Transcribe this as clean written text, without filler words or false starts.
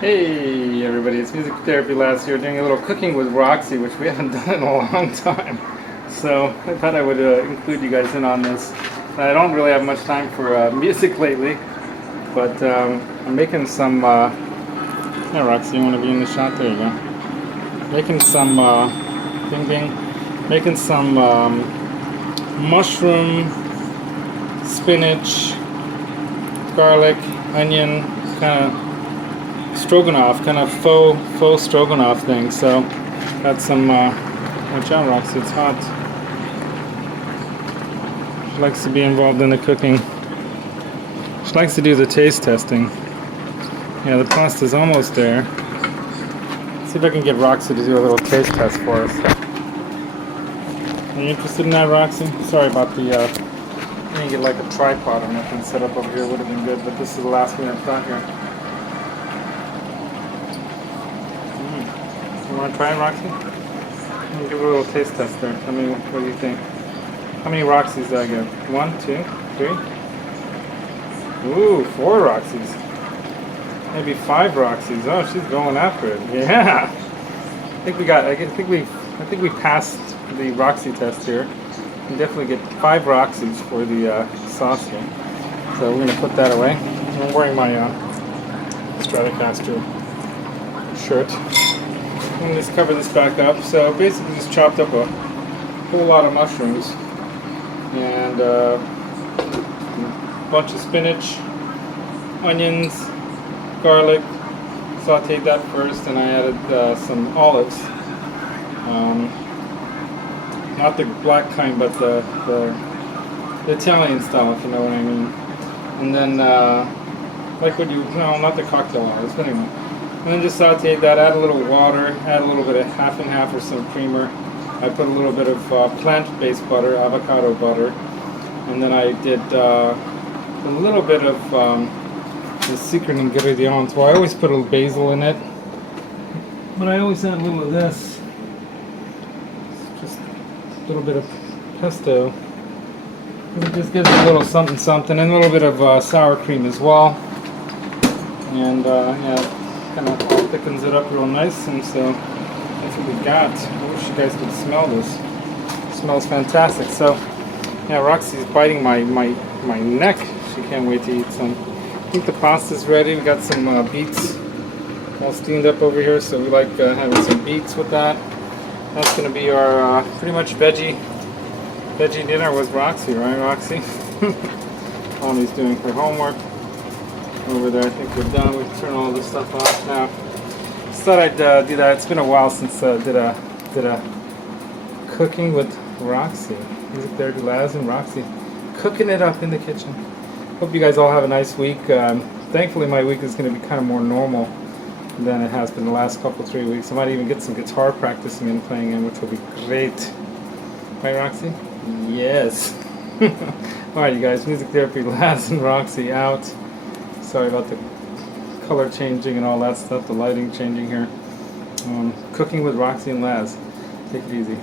Hey everybody, it's Music Therapy Laz here, doing a little cooking with Roxy, which we haven't done in a long time. So I thought I would include you guys in on this. I don't really have much time for music lately, but I'm making some, yeah, Roxy, you want to be in the shot? There you go. Making some, ding ding, making some mushroom, spinach, garlic, onion, kind of stroganoff, kind of faux stroganoff thing. So got some, watch out Roxy, it's hot. She likes to be involved in the cooking. She likes to do the taste testing. Yeah, the pasta's almost there. Let's see if I can get Roxy to do a little taste test for us. Are you interested in that, Roxy? Sorry about the, I didn't get like a tripod or nothing set up over here, would have been good, but this is the last minute thought here. You want to try it, Roxy? I'll give it a little taste test there. Tell me, what do you think? How many Roxys did I get? 1, 2, 3? Ooh, 4 Roxys. Maybe 5 Roxys. Oh, she's going after it. Yeah. I think we passed the Roxy test here. We definitely get 5 Roxys for the sauce here. So we're gonna put that away. I'm wearing my Stratocaster shirt. I'm going to just cover this back up. So basically just chopped up a whole lot of mushrooms and a bunch of spinach, onions, garlic. Sauteed that first, and I added some olives. Not the black kind, but the Italian style, if you know what I mean. And then like what you, no, not the cocktail olives, but anyway. And then just sauteed that, add a little water, add a little bit of half and half or some creamer. I put a little bit of plant-based butter, avocado butter. And then I did a little bit of the secret ingredients. Well, I always put a little basil in it. But I always add a little of this. Just a little bit of pesto. It just gives it a little something something. And a little bit of sour cream as well. And yeah. Kind of thickens it up real nice, and so that's what we got. I wish you guys could smell this. It smells fantastic. So yeah, Roxy's biting my neck. She can't wait to eat some. I think the pasta's ready. We got some beets all steamed up over here, so we like having some beets with that. That's going to be our pretty much veggie dinner with Roxy, right, Roxy? Tony's doing her homework over there. I think we're done. We can turn all this stuff off now. Just thought I'd do that. It's been a while since did a cooking with Roxy. Music Therapy Laz and Roxy, cooking it up in the kitchen. Hope you guys all have a nice week. Thankfully, my week is going to be kind of more normal than it has been the last couple 3 weeks. I might even get some guitar practicing and playing in, which will be great. Right, Roxy? Yes. All right, you guys. Music Therapy Laz and Roxy out. Sorry about the color changing and all that stuff, the lighting changing here. Cooking with Roxy and Laz. Take it easy.